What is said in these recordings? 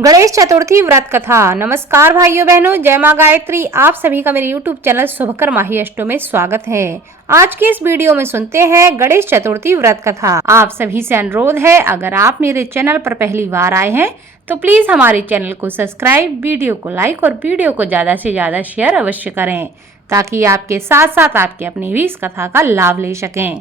गणेश चतुर्थी व्रत कथा। नमस्कार भाइयों बहनों, जय माँ गायत्री। आप सभी का मेरे YouTube चैनल शुभकर माही अष्टो में स्वागत है। आज के इस वीडियो में सुनते हैं गणेश चतुर्थी व्रत कथा। आप सभी से अनुरोध है, अगर आप मेरे चैनल पर पहली बार आए हैं तो प्लीज हमारे चैनल को सब्सक्राइब, वीडियो को लाइक और वीडियो को ज्यादा से ज्यादा शेयर अवश्य करें, ताकि आपके साथ साथ आपके अपने भी इस कथा का लाभ ले सकें।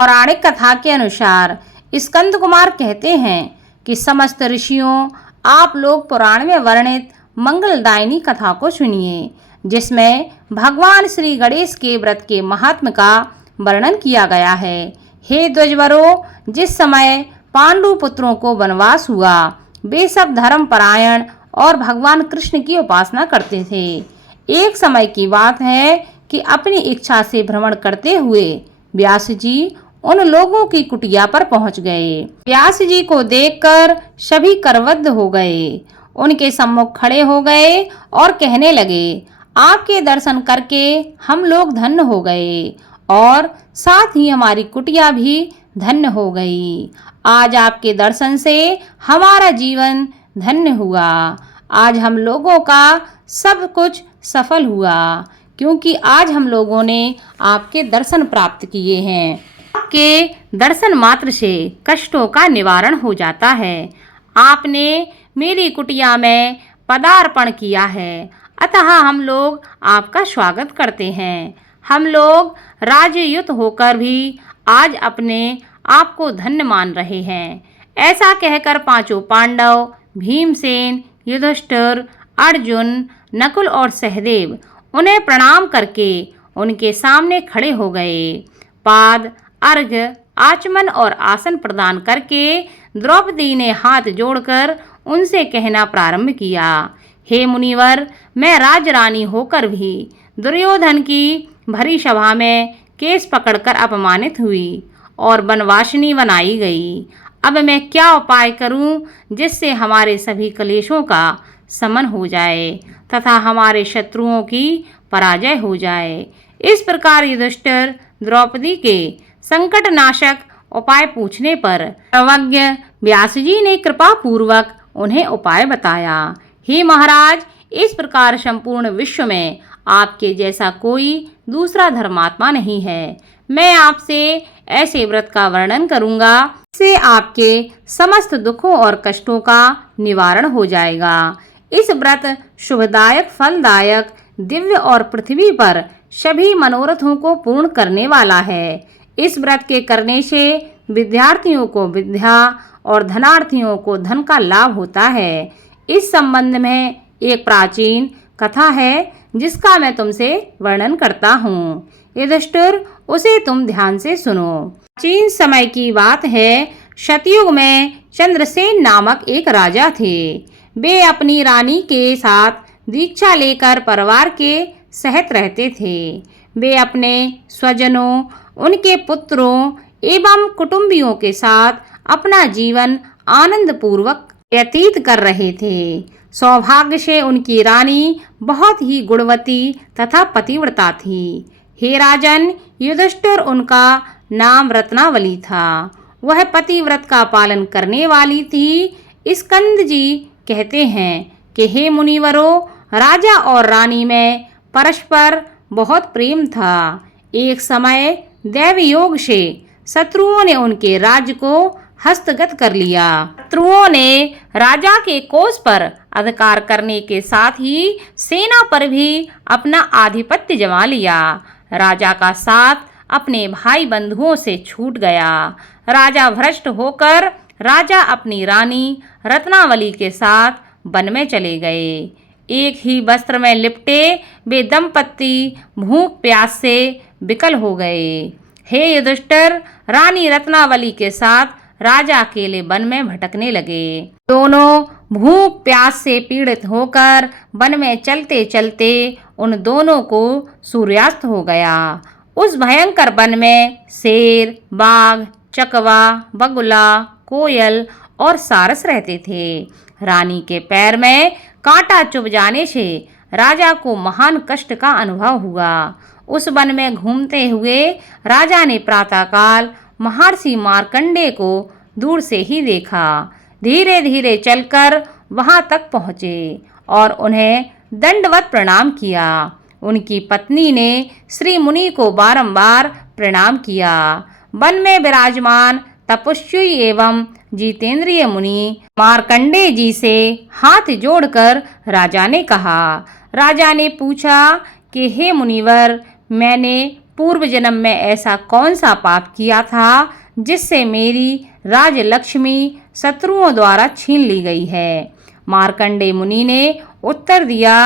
पौराणिक कथा के अनुसार स्कंद कुमार कहते हैं कि समस्त ऋषियों, आप लोग पुराण में वर्णित मंगलदायिनी कथा को सुनिए, जिसमें भगवान श्री गणेश के व्रत के महात्म का वर्णन किया गया है। हे द्विजवरों, जिस समय पांडु पुत्रों को वनवास हुआ, वे सब धर्म परायण और भगवान कृष्ण की उपासना करते थे। एक समय की बात है कि अपनी इच्छा से भ्रमण करते हुए व्यास जी उन लोगों की कुटिया पर पहुंच गए। व्यास जी को देखकर सभी करवद्ध हो गए, उनके सम्मुख खड़े हो गए और कहने लगे, आपके दर्शन करके हम लोग धन्य हो गए और साथ ही हमारी कुटिया भी धन्य हो गई। आज आपके दर्शन से हमारा जीवन धन्य हुआ। आज हम लोगों का सब कुछ सफल हुआ, क्योंकि आज हम लोगों ने आपके दर्शन प्राप्त किए हैं। आपके दर्शन मात्र से कष्टों का निवारण हो जाता है। आपने मेरी कुटिया में पदार्पण किया है, अतः हम लोग आपका स्वागत करते हैं। हम लोग राजयुत होकर भी आज अपने आप को धन्य मान रहे हैं। ऐसा कहकर पांचों पांडव भीमसेन, युधिष्ठिर, अर्जुन, नकुल और सहदेव उन्हें प्रणाम करके उनके सामने खड़े हो गए। पाद, अर्घ्य, आचमन और आसन प्रदान करके द्रौपदी ने हाथ जोड़कर उनसे कहना प्रारंभ किया, हे मुनिवर, मैं राजरानी होकर भी दुर्योधन की भरी सभा में केस पकड़कर अपमानित हुई और वनवासिनी बनाई गई। अब मैं क्या उपाय करूं जिससे हमारे सभी क्लेशों का शमन हो जाए तथा हमारे शत्रुओं की पराजय हो जाए। इस प्रकार युधिष्ठिर द्रौपदी के संकट नाशक उपाय पूछने पर सर्वज्ञ व्यास जी ने कृपा पूर्वक उन्हें उपाय बताया। हे महाराज, इस प्रकार संपूर्ण विश्व में आपके जैसा कोई दूसरा धर्मात्मा नहीं है। मैं आपसे ऐसे व्रत का वर्णन करूंगा जिससे आपके समस्त दुखों और कष्टों का निवारण हो जाएगा। इस व्रत शुभदायक, फलदायक, दिव्य और पृथ्वी पर सभी मनोरथों को पूर्ण करने वाला है। इस व्रत के करने से विद्यार्थियों को विद्या और धनार्थियों को धन का लाभ होता है। इस संबंध में एक प्राचीन कथा है जिसका मैं तुमसे वर्णन करता हूँ। युधिष्ठिर, उसे तुम ध्यान से सुनो। प्राचीन समय की बात है। सतयुग में चंद्रसेन नामक एक राजा थे। वे अपनी रानी के साथ दीक्षा लेकर परिवार के सहित रहते थे। वे अपने स्वजनों, उनके पुत्रों एवं कुटुंबियों के साथ अपना जीवन आनंद पूर्वक व्यतीत कर रहे थे। सौभाग्य से उनकी रानी बहुत ही गुणवती तथा पतिव्रता थी। हे राजन, युधिष्ठिर उनका नाम रत्नावली था। वह पतिव्रत का पालन करने वाली थी। स्कंद जी कहते हैं कि हे मुनिवरों, राजा और रानी में परस्पर बहुत प्रेम था। एक समय दैव योग से शत्रुओं ने उनके राज्य को हस्तगत कर लिया। शत्रुओं ने राजा के कोष पर अधिकार करने के साथ ही सेना पर भी अपना आधिपत्य जमा लिया। राजा का साथ अपने भाई बंधुओं से छूट गया। राजा भ्रष्ट होकर राजा अपनी रानी रत्नावली के साथ वन में चले गए। एक ही वस्त्र में लिपटे वे दंपत्ति भूख प्यास से विकल हो गए। हे युधिष्ठिर, रानी रत्नावली के साथ राजा अकेले वन में भटकने लगे। दोनों भूख प्यास से पीड़ित होकर वन में चलते चलते उन दोनों को सूर्यास्त हो गया। उस भयंकर वन में शेर, बाघ, चकवा, बगुला, कोयल और सारस रहते थे। रानी के पैर में कांटा चुभ जाने से राजा को महान कष्ट का अनुभव हुआ। उस वन में घूमते हुए राजा ने प्रातःकाल महर्षि मार्कंडेय को दूर से ही देखा। धीरे धीरे चलकर वहां तक पहुँचे और उन्हें दंडवत प्रणाम किया। उनकी पत्नी ने श्री मुनि को बारंबार प्रणाम किया। वन में विराजमान तपस्वी एवं जितेंद्रिय मुनि मार्कंडेय जी से हाथ जोड़कर राजा ने कहा। राजा ने पूछा कि हे मुनिवर, मैंने पूर्व जन्म में ऐसा कौन सा पाप किया था जिससे मेरी राजलक्ष्मी शत्रुओं द्वारा छीन ली गई है। मार्कंडेय मुनि ने उत्तर दिया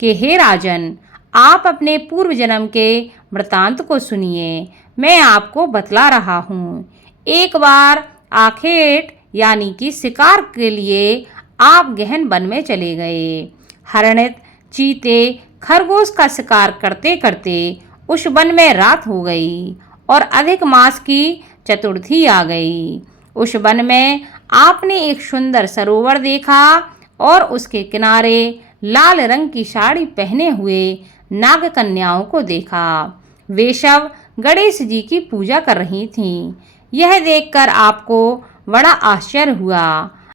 कि हे राजन, आप अपने पूर्व जन्म के वृतांत को सुनिए। मैं आपको बतला रहा हूँ। एक बार आखेट यानी कि शिकार के लिए आप गहन वन में चले गए। हरिण, चीते, खरगोश का शिकार करते करते उस वन में रात हो गई और अधिक मास की चतुर्थी आ गई। उस वन में आपने एक सुंदर सरोवर देखा और उसके किनारे लाल रंग की साड़ी पहने हुए नाग कन्याओं को देखा। वे सब गणेश जी की पूजा कर रही थीं। यह देखकर आपको बड़ा आश्चर्य हुआ।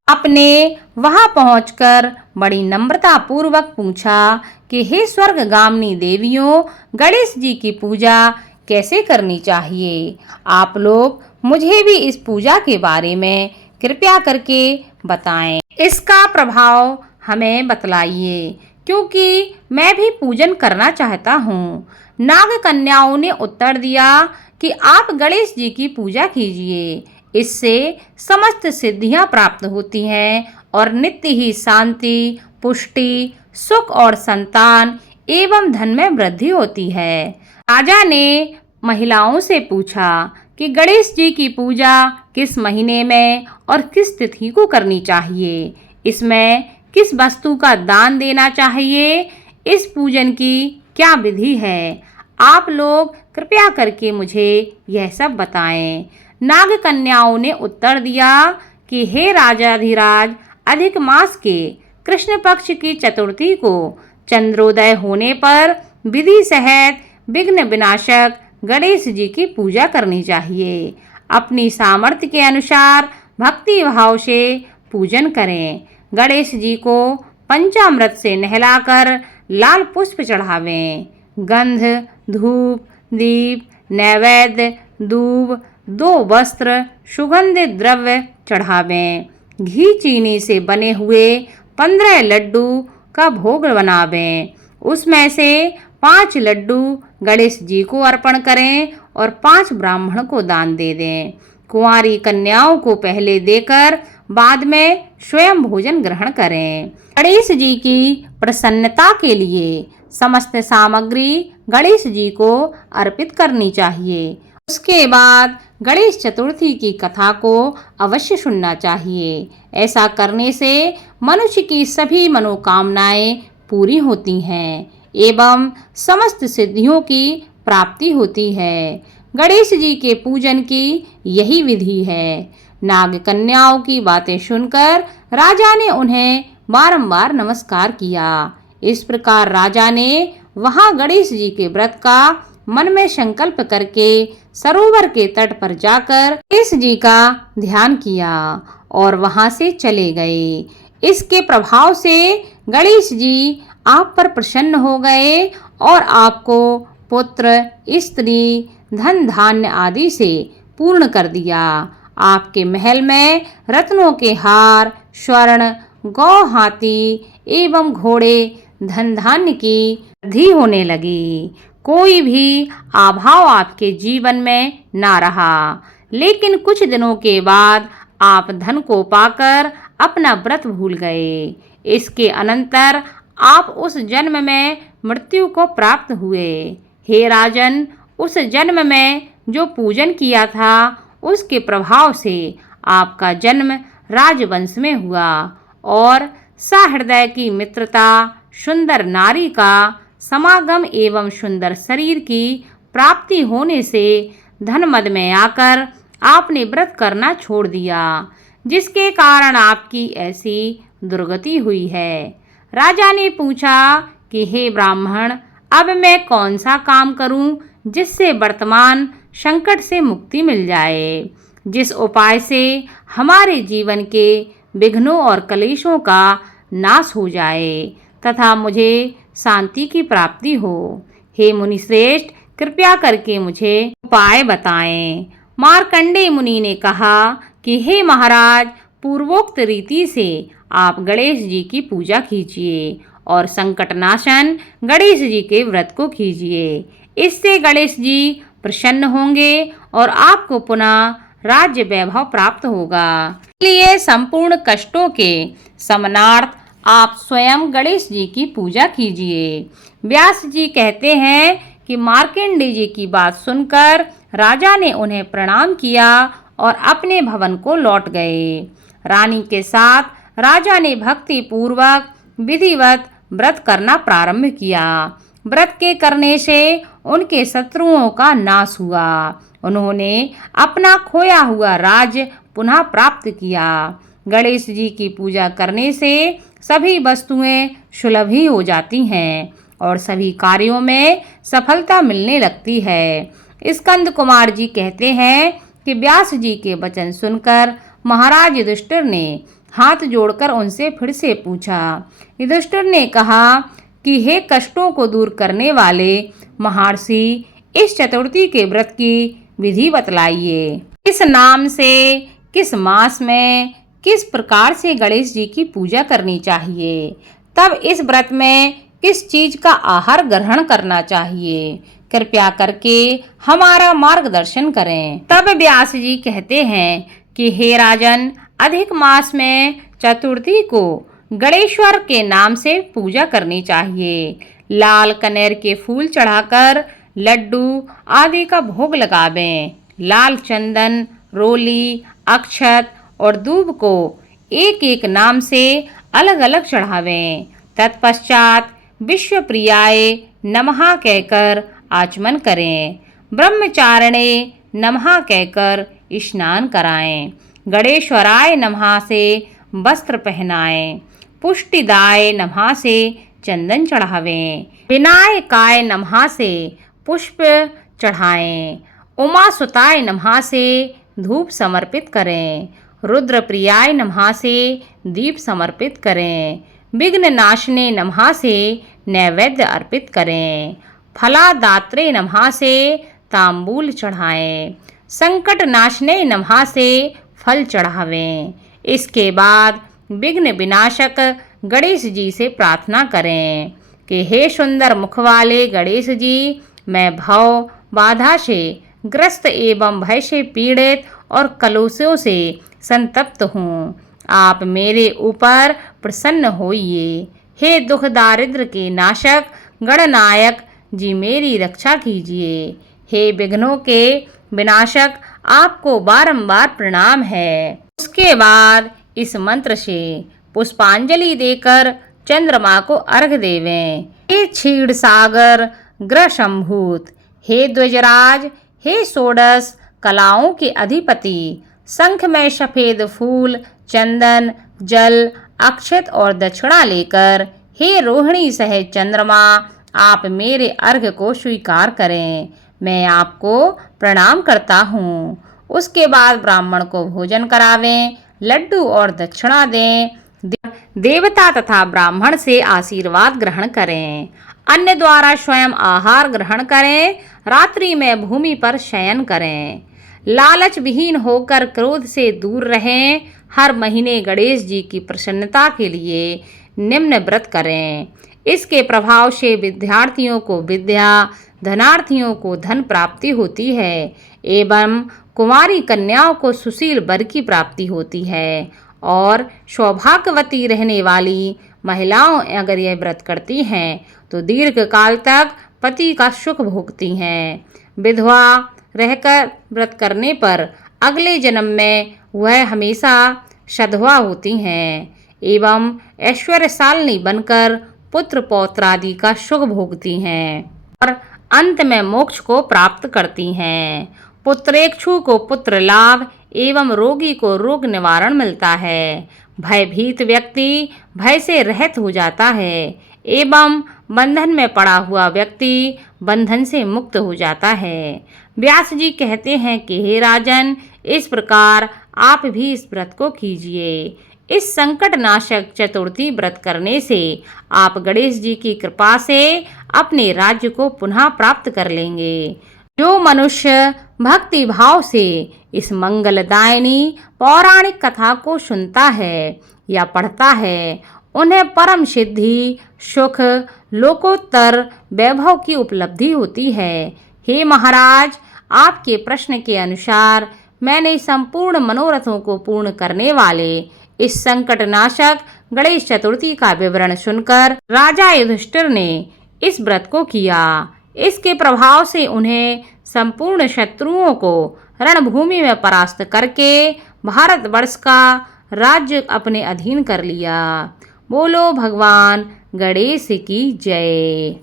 आपने वहां पहुंचकर बड़ी नम्रता पूर्वक पूछा कि हे स्वर्गगामिनी देवियों, गणेश जी की पूजा कैसे करनी चाहिए? आप लोग मुझे भी इस पूजा के बारे में कृपया करके बताएं। इसका प्रभाव हमें बतलाइए, क्योंकि मैं भी पूजन करना चाहता हूँ। नाग कन्याओं ने उत्तर दिया कि आप गणेश जी की पूजा कीजिए। इससे समस्त सिद्धियां प्राप्त होती हैं और नित्य ही शांति, पुष्टि, सुख और संतान एवं धन में वृद्धि होती है। राजा ने महिलाओं से पूछा कि गणेश जी की पूजा किस महीने में और किस तिथि को करनी चाहिए? इसमें किस वस्तु का दान देना चाहिए? इस पूजन की क्या विधि है? आप लोग कृपया करके मुझे यह सब बताएं। नाग कन्याओं ने उत्तर दिया कि हे राजाधिराज, अधिक मास के कृष्ण पक्ष की चतुर्थी को चंद्रोदय होने पर विधि सहित विघ्न विनाशक गणेश जी की पूजा करनी चाहिए। अपनी सामर्थ्य के अनुसार भक्ति भाव से पूजन करें। गणेश जी को पंचामृत से नहलाकर लाल पुष्प चढ़ावें। गंध, धूप, दीप, नैवेद्य, दूब, 2 वस्त्र, सुगंधित द्रव्य चढ़ावें। घी चीनी से बने हुए 15 लड्डू का भोग बनावें। उसमें से 5 लड्डू गणेश जी को अर्पण करें और 5 ब्राह्मण को दान दे दें। कुंवारी कन्याओं को पहले देकर बाद में स्वयं भोजन ग्रहण करें। गणेश जी की प्रसन्नता के लिए समस्त सामग्री गणेश जी को अर्पित करनी चाहिए। उसके बाद गणेश चतुर्थी की कथा को अवश्य सुनना चाहिए। ऐसा करने से मनुष्य की सभी मनोकामनाएं पूरी होती हैं एवं समस्त सिद्धियों की प्राप्ति होती है। गणेश जी के पूजन की यही विधि है। नाग कन्याओं की बातें सुनकर राजा ने उन्हें बारंबार नमस्कार किया। इस प्रकार राजा ने वहां गणेश जी के व्रत का मन में संकल्प करके सरोवर के तट पर जाकर गणेश जी का ध्यान किया और वहां से चले गए। इसके प्रभाव से गणेश जी आप पर प्रसन्न हो गए और आपको पुत्र, स्त्री, धन धान्य आदि से पूर्ण कर दिया। आपके महल में रत्नों के हार, स्वर्ण, गौ, हाथी एवं घोड़े, धन धान्य की वृद्धि होने लगी। कोई भी अभाव आपके जीवन में ना रहा। लेकिन कुछ दिनों के बाद आप धन को पाकर अपना व्रत भूल गए। इसके अनंतर आप उस जन्म में मृत्यु को प्राप्त हुए। हे राजन, उस जन्म में जो पूजन किया था उसके प्रभाव से आपका जन्म राजवंश में हुआ और सहृदय की मित्रता, सुंदर नारी का समागम एवं सुंदर शरीर की प्राप्ति होने से धन मद में आकर आपने व्रत करना छोड़ दिया, जिसके कारण आपकी ऐसी दुर्गति हुई है। राजा ने पूछा कि हे ब्राह्मण, अब मैं कौन सा काम करूं जिससे वर्तमान संकट से मुक्ति मिल जाए, जिस उपाय से हमारे जीवन के विघ्नों और कलेशों का नाश हो जाए तथा मुझे शांति की प्राप्ति हो। हे मुनिश्रेष्ठ, कृपया करके मुझे उपाय बताएं। मार्कंडेय मुनि ने कहा कि हे महाराज, पूर्वोक्त रीति से आप गणेश जी की पूजा कीजिए और संकटनाशन गणेश जी के व्रत को कीजिए। इससे गणेश जी प्रसन्न होंगे और आपको पुनः राज्य वैभव प्राप्त होगा। इसलिए संपूर्ण कष्टों के शमनार्थ आप स्वयं गणेश जी की पूजा कीजिए। व्यास जी कहते हैं कि मार्कंडेय जी की बात सुनकर राजा ने उन्हें प्रणाम किया और अपने भवन को लौट गए। रानी के साथ राजा ने भक्ति पूर्वक विधिवत व्रत करना प्रारंभ किया। व्रत के करने से उनके शत्रुओं का नाश हुआ। उन्होंने अपना खोया हुआ राज्य पुनः प्राप्त किया। गणेश जी की पूजा करने से सभी वस्तुएं सुलभ ही हो जाती हैं और सभी कार्यों में सफलता मिलने लगती है। स्कंद कुमार जी कहते हैं कि व्यास जी के वचन सुनकर महाराज युधिष्ठिर ने हाथ जोड़कर उनसे फिर से पूछा। युधिष्ठिर ने कहा कि हे कष्टों को दूर करने वाले महर्षि, इस चतुर्थी के व्रत की विधि बतलाइए। किस नाम से, किस मास में, किस प्रकार से गणेश जी की पूजा करनी चाहिए, तब इस व्रत में किस चीज का आहार ग्रहण करना चाहिए, कृपया करके हमारा मार्गदर्शन करें। तब व्यास जी कहते हैं कि हे राजन, अधिक मास में चतुर्थी को गणेश्वर के नाम से पूजा करनी चाहिए। लाल कनेर के फूल चढ़ाकर लड्डू आदि का भोग लगावें। लाल चंदन, रोली, अक्षत और दूब को एक एक नाम से अलग अलग चढ़ावें। तत्पश्चात विश्व प्रियाय नमः कहकर आचमन करें। ब्रह्मचारिणे नमः कहकर स्नान कराएं। गणेश्वराय नमः से वस्त्र पहनाएं। पुष्टिदाय नमः से चंदन चढ़ावें। विनायकाय नमः से पुष्प चढ़ाएं। उमासुताय नमः से धूप समर्पित करें। रुद्रप्रियाय नमः से दीप समर्पित करें। विघ्न नाशने नमः से नैवेद्य अर्पित करें। फलादात्रे नमः से तांबूल चढ़ाएं। संकट नाशने नमः से फल चढ़ावें। इसके बाद विघ्न विनाशक गणेश जी से प्रार्थना करें कि हे सुंदर मुख वाले गणेश जी, मैं भव बाधा से ग्रस्त एवं भय से पीड़ित और कलुषों से संतप्त हूँ। आप मेरे ऊपर प्रसन्न होइए। हे दुख दारिद्र के नाशक गणनायक जी, मेरी रक्षा कीजिए। हे विघ्नों के विनाशक, आपको बारंबार प्रणाम है। उसके बाद इस मंत्र से पुष्पांजलि देकर चंद्रमा को अर्घ देवें। हे क्षीर सागर ग्रह संभूत, हे द्विजराज, हे षोडश कलाओं के अधिपति, शंख में सफेद फूल, चंदन, जल, अक्षत और दक्षिणा लेकर हे रोहिणी सहित चंद्रमा, आप मेरे अर्घ को स्वीकार करें। मैं आपको प्रणाम करता हूँ। उसके बाद ब्राह्मण को भोजन करावें, लड्डू और दक्षिणा दें। देवता तथा ब्राह्मण से आशीर्वाद ग्रहण करें। अन्य द्वारा स्वयं आहार ग्रहण करें। रात्रि में भूमि पर शयन करें। लालच विहीन होकर क्रोध से दूर रहें। हर महीने गणेश जी की प्रसन्नता के लिए निम्न व्रत करें। इसके प्रभाव से विद्यार्थियों को विद्या, धनार्थियों को धन प्राप्ति होती है एवं कुमारी कन्याओं को सुशील वर की प्राप्ति होती है और सौभाग्यवती रहने वाली महिलाओं अगर यह व्रत करती हैं तो दीर्घ काल तक पति का सुख भोगती हैं। विधवा रहकर व्रत करने पर अगले जन्म में वह हमेशा सधवा होती हैं एवं ऐश्वर्यशालिनी बनकर पुत्र पौत्र आदि का सुख भोगती हैं और अंत में मोक्ष को प्राप्त करती हैं। पुत्रेक्षु को पुत्र लाभ एवं रोगी को रोग निवारण मिलता है। भयभीत व्यक्ति भय से रहित हो जाता है एवं बंधन में पड़ा हुआ व्यक्ति बंधन से मुक्त हो जाता है। व्यास जी कहते हैं कि हे राजन, इस प्रकार आप भी इस व्रत को कीजिए। इस संकटनाशक चतुर्थी व्रत करने से आप गणेश जी की कृपा से अपने राज्य को पुनः प्राप्त कर लेंगे। जो मनुष्य भक्ति भाव से इस मंगलदायिनी पौराणिक कथा को सुनता है या पढ़ता है, उन्हें परम सिद्धि, सुख, लोकोत्तर वैभव की उपलब्धि होती है। हे महाराज, आपके प्रश्न के अनुसार मैंने संपूर्ण मनोरथों को पूर्ण करने वाले इस संकटनाशक गणेश चतुर्थी का विवरण सुनकर राजा युधिष्ठिर ने इस व्रत को किया। इसके प्रभाव से उन्हें संपूर्ण शत्रुओं को रणभूमि में परास्त करके भारतवर्ष का राज्य अपने अधीन कर लिया। बोलो भगवान गणेश की जय।